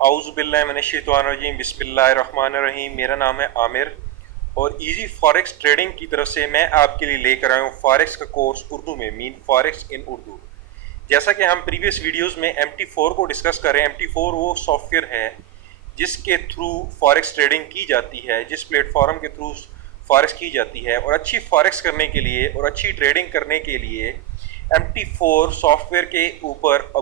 आऊज़ु बिल्लाहि मिनश्शैतानिर्रजीम बिस्मिल्लाहिर्रहमानिर्रहीम। मेरा नाम है आमिर और इजी फॉरेक्स ट्रेडिंग की तरफ से मैं आपके लिए लेकर आया हूँ फॉरेक्स का कोर्स उर्दू में, मीन फॉरेक्स इन उर्दू। जैसा कि हम प्रीवियस वीडियोस में MT4 को डिस्कस करें, MT4 वो सॉफ्टवेयर है जिसके थ्रू फॉरेक्स ट्रेडिंग की जाती है, जिस प्लेटफॉर्म के थ्रू फॉरेक्स की जाती है। और अच्छी फॉरेक्स करने के लिए और अच्छी ट्रेडिंग करने के लिए MT4 सॉफ्टवेयर के ऊपर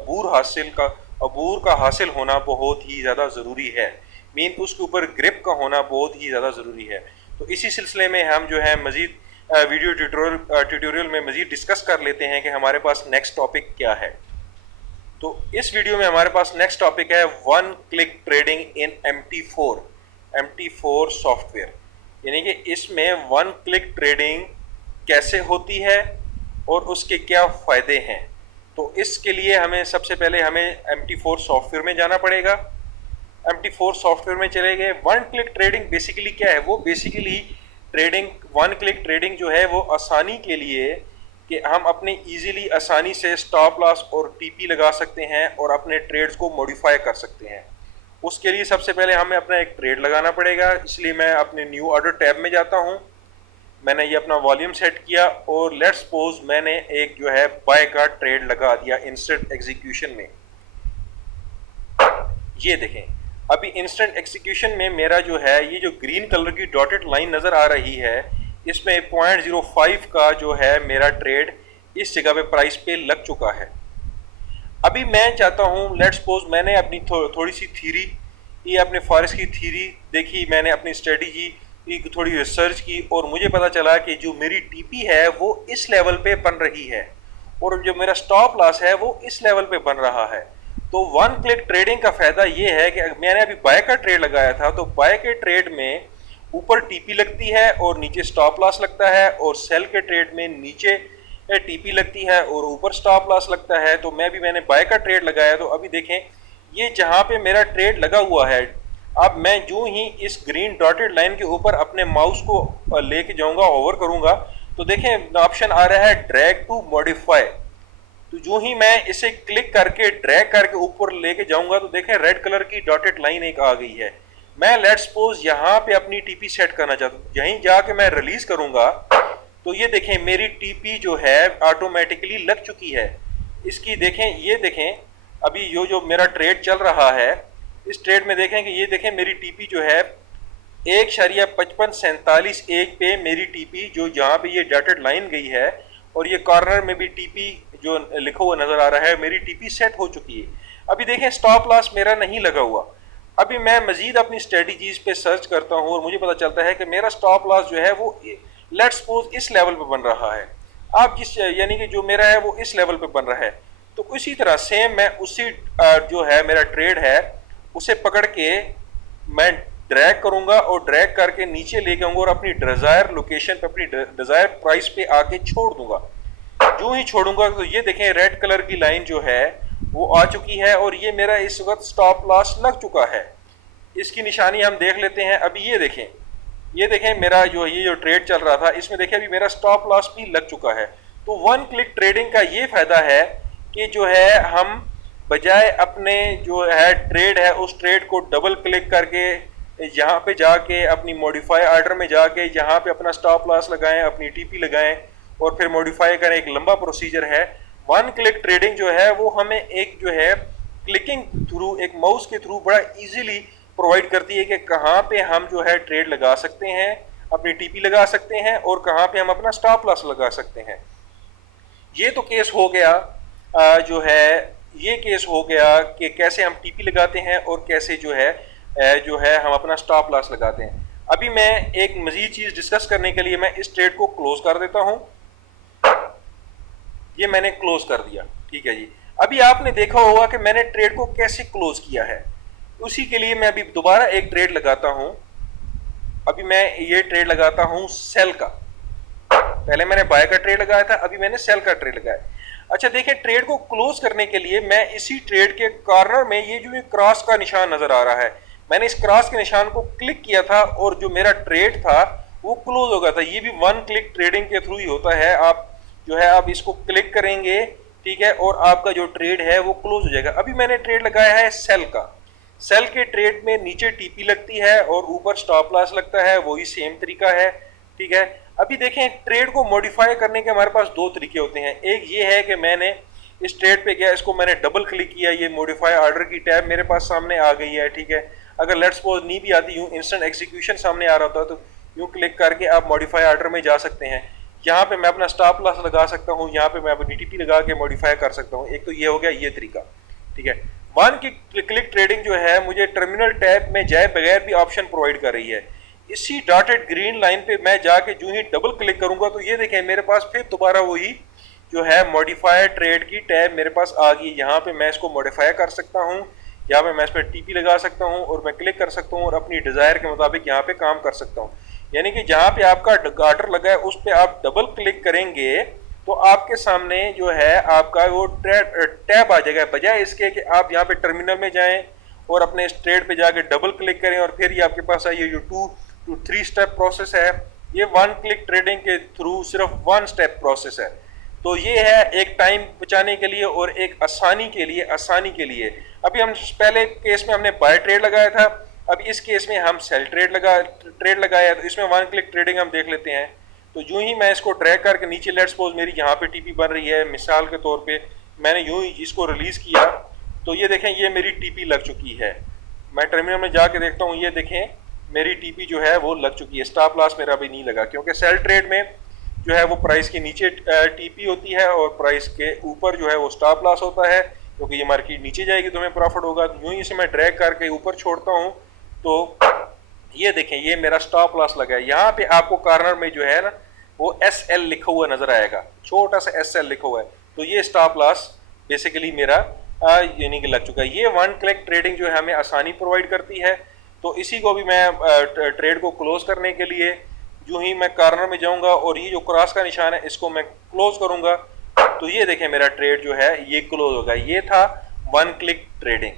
अबूर का हासिल होना बहुत ही ज़्यादा ज़रूरी है। मीन उसके ऊपर ग्रिप का होना बहुत ही ज़्यादा ज़रूरी है। तो इसी सिलसिले में हम जो है मज़ीद वीडियो ट्यूटोरियल में मज़ीद डिस्कस कर लेते हैं कि हमारे पास नेक्स्ट टॉपिक क्या है। तो इस वीडियो में हमारे पास नेक्स्ट टॉपिक है one click trading in MT4 software, यानी कि इसमें वन क्लिक ट्रेडिंग कैसे होती है और उसके क्या फ़ायदे हैं। तो इसके लिए हमें सबसे पहले हमें MT4 सॉफ्टवेयर में जाना पड़ेगा। MT4 सॉफ्टवेयर में चले गए। वन क्लिक ट्रेडिंग बेसिकली क्या है? वो basically trading, one click trading जो है वो आसानी के लिए कि हम अपने इजीली आसानी से स्टॉप लॉस और TP लगा सकते हैं और अपने ट्रेड्स को मॉडिफाई कर सकते हैं। उसके लिए सबसे पहले हमें अपना एक ट्रेड लगाना पड़ेगा, इसलिए मैं अपने न्यू ऑर्डर टैब में जाता हूं। मैंने ये अपना वॉल्यूम सेट किया और लेट्स सपोज मैंने एक जो है बाय का ट्रेड लगा दिया इंस्टेंट एग्जीक्यूशन में। ये देखें, अभी इंस्टेंट एग्जीक्यूशन में मेरा जो है ये जो ग्रीन कलर की डॉटेड लाइन नज़र आ रही है, इसमें 0.05 का जो है मेरा ट्रेड इस जगह पे प्राइस पे लग चुका है। अभी मैं चाहता हूँ, लेट्स सपोज मैंने अपनी थोड़ी सी थ्योरी, ये अपने फॉरेक्स की थ्योरी देखी, मैंने अपनी स्ट्रेटजी की थोड़ी रिसर्च की और मुझे पता चला कि जो मेरी TP है वो इस लेवल पे बन रही है और जो मेरा स्टॉप लॉस है वो इस लेवल पे बन रहा है। तो वन क्लिक ट्रेडिंग का फायदा ये है कि मैंने अभी बाय का ट्रेड लगाया था, तो बाय के ट्रेड में ऊपर TP लगती है और नीचे स्टॉप लॉस लगता है, और सेल के ट्रेड में नीचे TP लगती है और ऊपर स्टॉप लॉस लगता है। तो मैंने बाय का ट्रेड लगाया, तो अभी देखें ये जहां पे मेरा ट्रेड लगा हुआ है, अब मैं जो ही इस ग्रीन डॉटेड लाइन के ऊपर अपने माउस को लेके जाऊंगा, ओवर करूंगा, तो देखें ऑप्शन आ रहा है ड्रैग टू मॉडिफाई। तो जो ही मैं इसे क्लिक करके ड्रैग करके ऊपर लेके जाऊंगा तो देखें रेड कलर की डॉटेड लाइन एक आ गई है। मैं लेट्स सपोज यहाँ पे अपनी TP सेट करना चाहता हूँ, यहीं जाके मैं रिलीज करूंगा तो ये देखें मेरी TP जो है ऑटोमेटिकली लग चुकी है। इसकी देखें, ये देखें अभी जो मेरा ट्रेड चल रहा है, इस ट्रेड में देखें कि ये देखें मेरी TP जो है 1.5547 पे मेरी TP जो जहाँ पे ये डॉटेड लाइन गई है और ये कॉर्नर में भी TP जो लिखा हुआ नजर आ रहा है, मेरी TP सेट हो चुकी है। अभी देखें स्टॉप लॉस मेरा नहीं लगा हुआ। अभी मैं मजीद अपनी स्ट्रेटजीज पे सर्च करता हूँ और मुझे पता चलता है कि मेरा स्टॉप लॉस जो है वो लेट्स सपोज इस लेवल पे बन रहा है। आप जिस यानी कि जो मेरा है वो इस लेवल पे बन रहा है, तो उसी तरह सेम मैं उसी जो है मेरा ट्रेड है उसे पकड़ के मैं ड्रैग करूंगा और ड्रैग करके नीचे लेके आऊंगा और अपनी डिजायर लोकेशन पे, अपनी डिजायर प्राइस पे आके छोड़ दूंगा। जो ही छोड़ूंगा तो ये देखें रेड कलर की लाइन जो है वो आ चुकी है और ये मेरा इस वक्त स्टॉप लॉस लग चुका है। इसकी निशानी हम देख लेते हैं। अभी ये देखें मेरा ये जो ट्रेड चल रहा था इसमें देखें अभी मेरा स्टॉप लॉस भी लग चुका है। तो वन क्लिक ट्रेडिंग का ये फायदा है कि जो है हम बजाय अपने जो है ट्रेड है उस ट्रेड को डबल क्लिक करके यहाँ पे जाके अपनी मॉडिफाई ऑर्डर में जाके यहाँ पे अपना स्टॉप लॉस लगाएं, अपनी TP लगाएं और फिर मॉडिफाई करें, एक लंबा प्रोसीजर है। वन क्लिक ट्रेडिंग जो है वो हमें एक जो है क्लिकिंग थ्रू, एक माउस के थ्रू बड़ा इजीली प्रोवाइड करती है कि कहाँ पे हम जो है ट्रेड लगा सकते हैं, अपनी TP लगा सकते हैं और कहाँ पे हम अपना स्टॉप लॉस लगा सकते हैं। ये तो केस हो गया जो है ये केस हो गया कि कैसे हम TP लगाते हैं और कैसे जो है हम अपना स्टॉप लॉस लगाते हैं। अभी मैं एक मजीद चीज डिस्कस करने के लिए मैं इस ट्रेड को क्लोज कर देता हूं। ये मैंने क्लोज कर दिया, ठीक है जी। अभी आपने देखा होगा कि मैंने ट्रेड को कैसे क्लोज किया है। उसी के लिए मैं अभी दोबारा एक ट्रेड लगाता हूं। अभी मैं ये ट्रेड लगाता हूं सेल का। पहले मैंने बाय का ट्रेड लगाया था, अभी मैंने सेल का ट्रेड लगाया। अच्छा देखिए, ट्रेड को क्लोज करने के लिए मैं इसी ट्रेड के कॉर्नर में ये जो क्रॉस का निशान नजर आ रहा है, मैंने इस क्रॉस के निशान को क्लिक किया था और जो मेरा ट्रेड था वो क्लोज हो गया था। ये भी वन क्लिक ट्रेडिंग के थ्रू ही होता है। आप जो है आप इसको क्लिक करेंगे, ठीक है, और आपका जो ट्रेड है वो क्लोज हो जाएगा। अभी मैंने ट्रेड लगाया है सेल का। सेल के ट्रेड में नीचे टीपी लगती है और ऊपर स्टॉप लॉस लगता है, वही सेम तरीका है, ठीक है। अभी देखें ट्रेड को मॉडिफाई करने के हमारे पास दो तरीके होते हैं। एक ये है कि मैंने इस ट्रेड पे गया, इसको मैंने डबल क्लिक किया, ये मॉडिफाई ऑर्डर की टैब मेरे पास सामने आ गई है, ठीक है। अगर लेट्स सपोज नहीं भी आती, यूं इंस्टेंट एग्जीक्यूशन सामने आ रहा होता तो यूं क्लिक करके आप मॉडिफाई ऑर्डर में जा सकते हैं। यहाँ पे मैं अपना स्टॉप लॉस लगा सकता हूँ, यहाँ पे मैं अपनी टीपी लगा के मॉडिफाई कर सकता हूँ। एक तो ये हो गया ये तरीका, ठीक है। वन क्लिक ट्रेडिंग जो है मुझे टर्मिनल टैब में जाए बगैर भी ऑप्शन प्रोवाइड कर रही है। इसी डॉटेड ग्रीन लाइन पे मैं जाके जो ही डबल क्लिक करूंगा तो ये देखें मेरे पास फिर दोबारा वही जो है मॉडिफाई ट्रेड की टैब मेरे पास आ गई। यहाँ पे मैं इसको मॉडिफाई कर सकता हूँ, यहाँ पे मैं इस पर टीपी लगा सकता हूँ और मैं क्लिक कर सकता हूँ और अपनी डिजायर के मुताबिक यहाँ पे काम कर सकता हूँ। यानी कि जहाँ पे आपका ऑर्डर लगा है उस पर आप डबल क्लिक करेंगे तो आपके सामने जो है आपका वो टैब आ जाएगा, बजाय इसके कि आप यहाँ पे टर्मिनल में जाएं और अपने इस ट्रेड पे जाके डबल क्लिक करें और फिर ये आपके पास ये जो 2 to 3 स्टेप प्रोसेस है। ये वन क्लिक ट्रेडिंग के थ्रू सिर्फ वन स्टेप प्रोसेस है। तो ये है एक टाइम बचाने के लिए और एक आसानी के लिए। अभी हम पहले केस में हमने बाय ट्रेड लगाया था, अब इस केस में हम सेल ट्रेड लगाया, तो इसमें वन क्लिक ट्रेडिंग हम देख लेते हैं। तो यूं ही मैं इसको ड्रैग करके नीचे, लेट्स सपोज मेरी यहाँ पे टीपी बन रही है, मिसाल के तौर पे मैंने यूं ही इसको रिलीज किया तो ये देखें ये मेरी टीपी लग चुकी है। मैं टर्मिनल में जाके देखता हूँ, ये देखें मेरी टीपी जो है वो लग चुकी है। स्टॉप लॉस मेरा अभी नहीं लगा क्योंकि सेल ट्रेड में जो है वो प्राइस के नीचे टीपी होती है और प्राइस के ऊपर जो है वो स्टॉप लॉस होता है, क्योंकि ये मार्केट नीचे जाएगी तो हमें प्रॉफिट होगा। तो यूं ही इसे मैं ड्रैग करके ऊपर छोड़ता हूँ तो ये देखें ये मेरा स्टॉप लॉस लगा है। यहाँ पे आपको कॉर्नर में जो है ना वो SL लिखा हुआ नजर आएगा, छोटा सा SL लिखा हुआ है, तो ये स्टॉप लॉस बेसिकली मेरा यानी कि लग चुका है। ये वन क्लिक ट्रेडिंग जो है हमें आसानी प्रोवाइड करती है। तो इसी को भी मैं ट्रेड को क्लोज करने के लिए जो ही मैं कॉर्नर में जाऊंगा और ये जो क्रॉस का निशान है इसको मैं क्लोज करूंगा तो ये देखें मेरा ट्रेड जो है ये क्लोज होगा। ये था वन क्लिक ट्रेडिंग।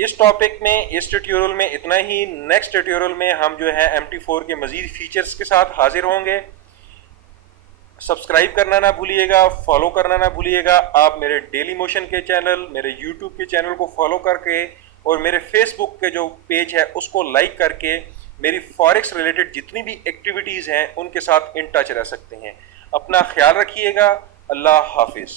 इस टॉपिक में इस ट्यूटोरियल में इतना ही। नेक्स्ट ट्यूटोरियल में हम जो है MT4 के मजीद फीचर्स के साथ हाजिर होंगे। सब्सक्राइब करना ना भूलिएगा, फॉलो करना ना भूलिएगा। आप मेरे डेली मोशन के चैनल, मेरे यूट्यूब के चैनल को फॉलो करके और मेरे फेसबुक के जो पेज है उसको लाइक करके मेरी फॉरेक्स रिलेटेड जितनी भी एक्टिविटीज़ हैं उनके साथ इन टच रह सकते हैं। अपना ख्याल रखिएगा। अल्लाह हाफिज़।